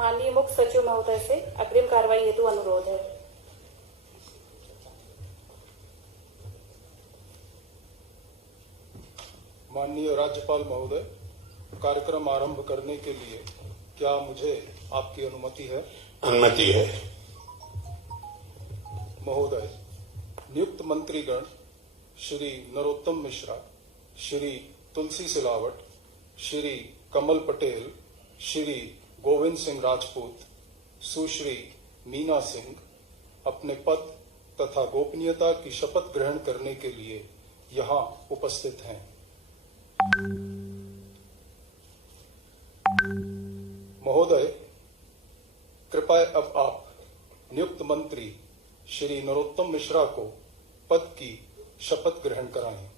माननीय मुख्य सचिव महोदय से अग्रिम कार्रवाई हेतु अनुरोध है। माननीय राज्यपाल महोदय, कार्यक्रम आरंभ करने के लिए क्या मुझे आपकी अनुमति है? अनुमति है। महोदय, नियुक्त मंत्रीगण श्री नरोत्तम मिश्रा, श्री तुलसी सिलावट, श्री कमल पटेल, श्री गोविंद सिंह राजपूत, सुश्री मीना सिंह अपने पद तथा गोपनीयता की शपथ ग्रहण करने के लिए यहाँ उपस्थित हैं। महोदय, कृपया अब आप नियुक्त मंत्री श्री नरोत्तम मिश्रा को पद की शपथ ग्रहण कराएं।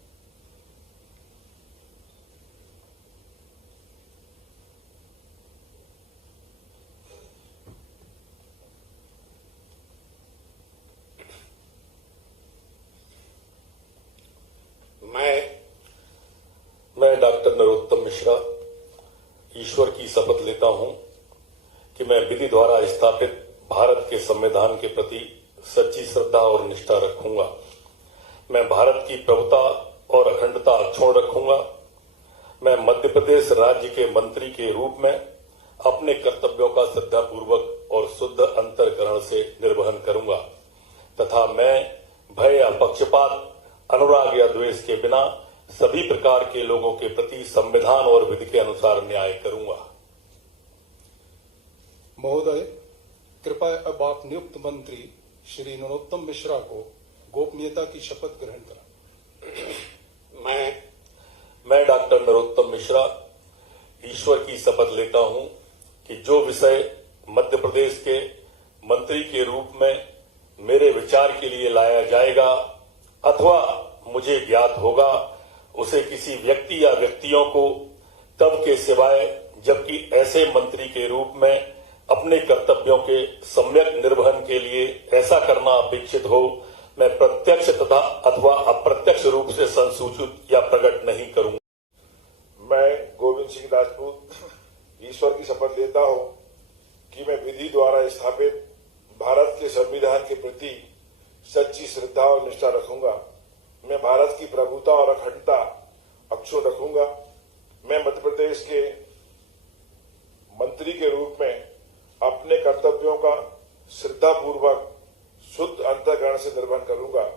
मैं डॉक्टर नरोत्तम मिश्रा ईश्वर की शपथ लेता हूं कि मैं विधि द्वारा स्थापित भारत के संविधान के प्रति सच्ची श्रद्धा और निष्ठा रखूंगा। मैं भारत की प्रभुता और अखंडता अक्षुण्ण रखूंगा। मैं मध्य प्रदेश राज्य के मंत्री के रूप में अपने कर्तव्यों का श्रद्धापूर्वक और शुद्ध अंतःकरण से निर्वहन करूंगा तथा मैं भय या पक्षपात, अनुराग या द्वेष के बिना सभी प्रकार के लोगों के प्रति संविधान और विधि के अनुसार न्याय करूंगा। महोदय, कृपया अब आप नियुक्त मंत्री श्री नरोत्तम मिश्रा को गोपनीयता की शपथ ग्रहण कराएं। मैं डॉक्टर नरोत्तम मिश्रा ईश्वर की शपथ लेता हूं कि जो विषय मध्य प्रदेश के मंत्री के रूप में मेरे विचार के लिए लाया जाएगा अथवा मुझे ज्ञात होगा, उसे किसी व्यक्ति या व्यक्तियों को तब के सिवाय जबकि ऐसे मंत्री के रूप में अपने कर्तव्यों के सम्यक निर्वहन के लिए ऐसा करना अपेक्षित हो, मैं प्रत्यक्ष तथा अथवा अप्रत्यक्ष रूप से संसूचित या प्रकट नहीं करूंगा। मैं गोविंद सिंह राजपूत ईश्वर की शपथ लेता हूं कि मैं विधि द्वारा स्थापित भारत के संविधान के प्रति सच्ची श्रद्धा और निष्ठा रखूंगा। मैं भारत की प्रभुता और अखंडता अक्षुण्ण रखूंगा। मैं मध्य प्रदेश के मंत्री के रूप में अपने कर्तव्यों का श्रद्धापूर्वक शुद्ध अंतःकरण से निर्वहन करूंगा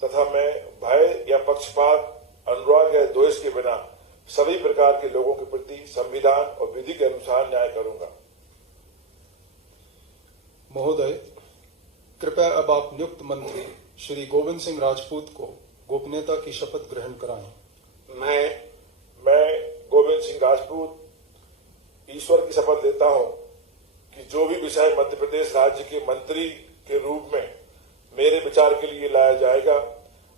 तथा मैं भय या पक्षपात, अनुराग या द्वेष के बिना सभी प्रकार के लोगों के प्रति संविधान और विधि के अनुसार न्याय करूंगा। महोदय, कृपया अब आप नियुक्त मंत्री श्री गोविंद सिंह राजपूत को गोपनीयता की शपथ ग्रहण कराएं। मैं गोविंद सिंह राजपूत ईश्वर की शपथ लेता हूं कि जो भी विषय मध्य प्रदेश राज्य के मंत्री के रूप में मेरे विचार के लिए लाया जाएगा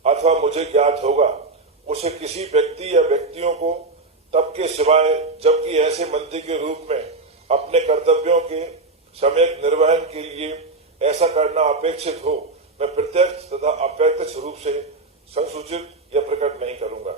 अथवा मुझे ज्ञात होगा, उसे किसी व्यक्ति या व्यक्तियों को तब के सिवाय जबकि ऐसे मंत्री के रूप में अपने कर्तव्यों के सम्यक निर्वहन के लिए ऐसा करना अपेक्षित हो, मैं प्रत्यक्ष तथा अप्रत्यक्ष रूप से संसूचित या प्रकट नहीं करूंगा।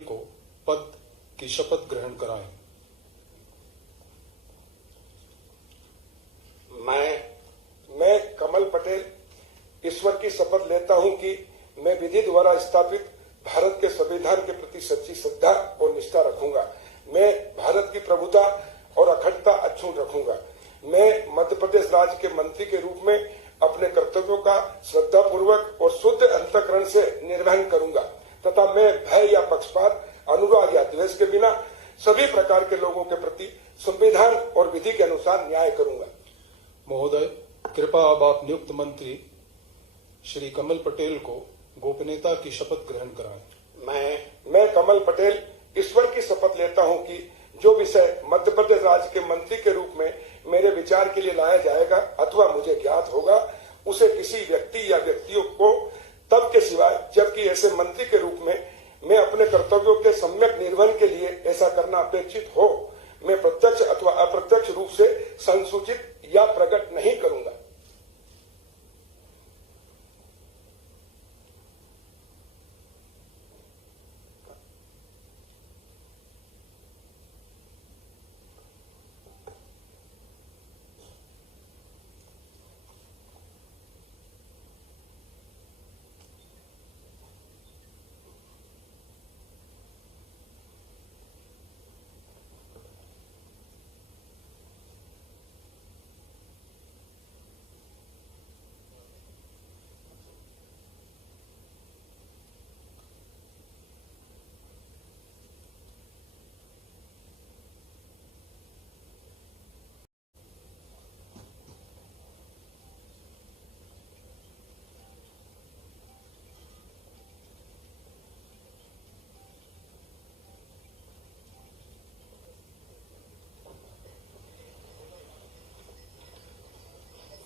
को पद की शपथ ग्रहण कराएं। मैं कमल पटेल ईश्वर की शपथ लेता हूं कि मैं विधि द्वारा स्थापित भारत के संविधान के प्रति सच्ची श्रद्धा और निष्ठा रखूंगा। मैं भारत की प्रभुता और अखंडता अक्षुण्ण रखूंगा। मैं मध्य प्रदेश राज्य के मंत्री के रूप में अपने कर्तव्यों का श्रद्धापूर्वक और शुद्ध अंतःकरण से निर्वहन करूंगा तथा मैं भय या पक्षपात, अनुराग या द्वेष के बिना सभी प्रकार के लोगों के प्रति संविधान और विधि के अनुसार न्याय करूंगा। महोदय, कृपया अब आप नियुक्त मंत्री श्री कमल पटेल को गोपनीयता की शपथ ग्रहण कराएं। मैं कमल पटेल ईश्वर की शपथ लेता हूं कि जो विषय मध्य प्रदेश राज्य के मंत्री के रूप में मेरे विचार के लिए लाया जाएगा अथवा मुझे ज्ञात होगा, उसे किसी व्यक्ति या व्यक्तियों को तब के सिवाय जबकि ऐसे मंत्री के रूप में मैं अपने कर्तव्यों के सम्यक निर्वहन के लिए ऐसा करना अपेक्षित हो, मैं प्रत्यक्ष अथवा अप्रत्यक्ष रूप से संसूचित या प्रकट नहीं करूंगा।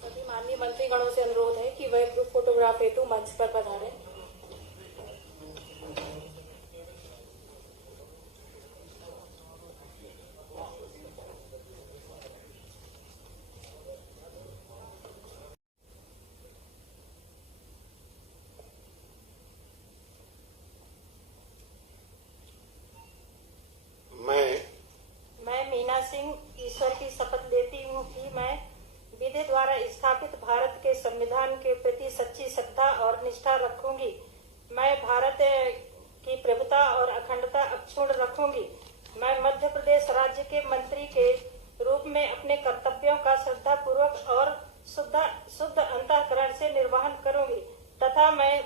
सभी माननीय मंत्रीगणों से अनुरोध है कि वह ग्रुप फोटोग्राफ हेतु मंच पर पधारें। मैं मीना सिंह ईश्वर की शपथ लेती हूँ कि मैं विधि द्वारा स्थापित भारत के संविधान के प्रति सच्ची श्रद्धा और निष्ठा रखूंगी। मैं भारत की प्रभुता और अखंडता अक्षुण्ण रखूंगी। मैं मध्य प्रदेश राज्य के मंत्री के रूप में अपने कर्तव्यों का श्रद्धा पूर्वक और शुद्ध अंतःकरण से निर्वहन करूंगी तथा मैं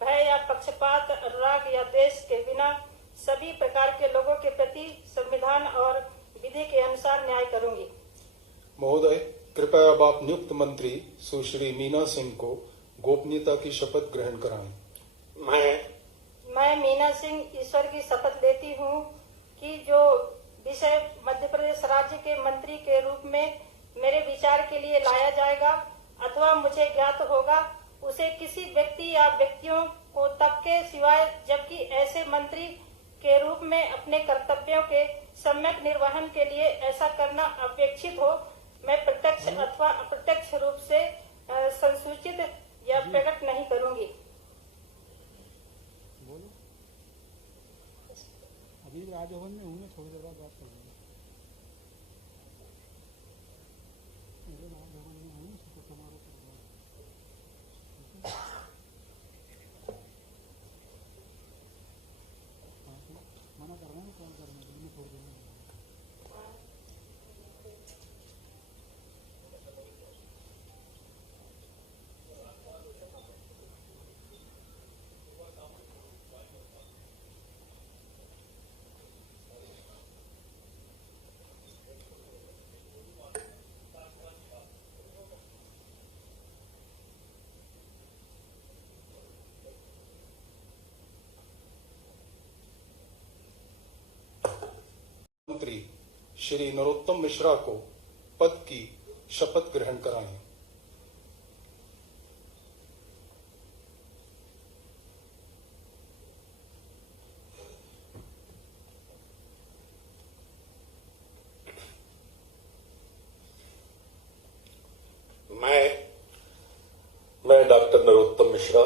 भय या पक्षपात, अनुराग या द्वेष के बिना सभी प्रकार के लोगों के प्रति संविधान और विधि के अनुसार न्याय करूंगी। महोदय, कृपया अब आप नियुक्त मंत्री सुश्री मीना सिंह को गोपनीयता की शपथ ग्रहण कराएं। मैं मीना सिंह ईश्वर की शपथ लेती हूँ कि जो विषय मध्य प्रदेश राज्य के मंत्री के रूप में मेरे विचार के लिए लाया जाएगा अथवा मुझे ज्ञात होगा, उसे किसी व्यक्ति या व्यक्तियों को तब के सिवाय जबकि ऐसे मंत्री के रूप में अपने कर्तव्यों के सम्यक निर्वहन के लिए ऐसा करना अपेक्षित हो, मैं प्रत्यक्ष अथवा अप्रत्यक्ष रूप से संसूचित या प्रकट नहीं करूंगी। अभी राजभवन में हूँ, थोड़ी देर बाद बात कर लूँगा। राजभवन में हूँ, शपथ समारोह करवा मना कर रहे हैं कॉल करने के लिए, थोड़ी देर में। मंत्री श्री नरोत्तम मिश्रा को पद की शपथ ग्रहण कराएं। मैं डॉक्टर नरोत्तम मिश्रा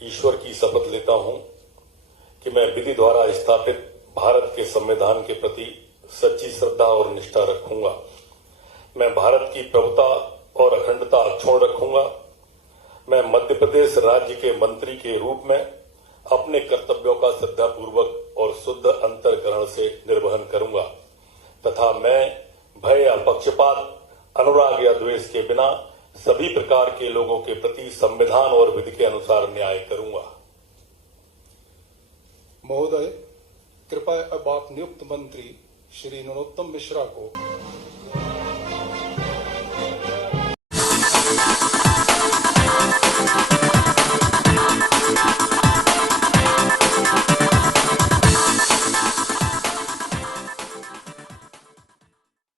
ईश्वर की शपथ लेता हूं कि मैं विधि द्वारा स्थापित भारत के संविधान के प्रति सच्ची श्रद्धा और निष्ठा रखूंगा। मैं भारत की प्रभुता और अखंडता अक्षुण्ण रखूंगा। मैं मध्य प्रदेश राज्य के मंत्री के रूप में अपने कर्तव्यों का श्रद्धापूर्वक और शुद्ध अंतःकरण से निर्वहन करूंगा तथा मैं भय या पक्षपात, अनुराग या द्वेष के बिना सभी प्रकार के लोगों के प्रति संविधान और विधि के अनुसार न्याय करूंगा। महोदय, कृपया अब आप नियुक्त मंत्री श्री नरोत्तम मिश्रा को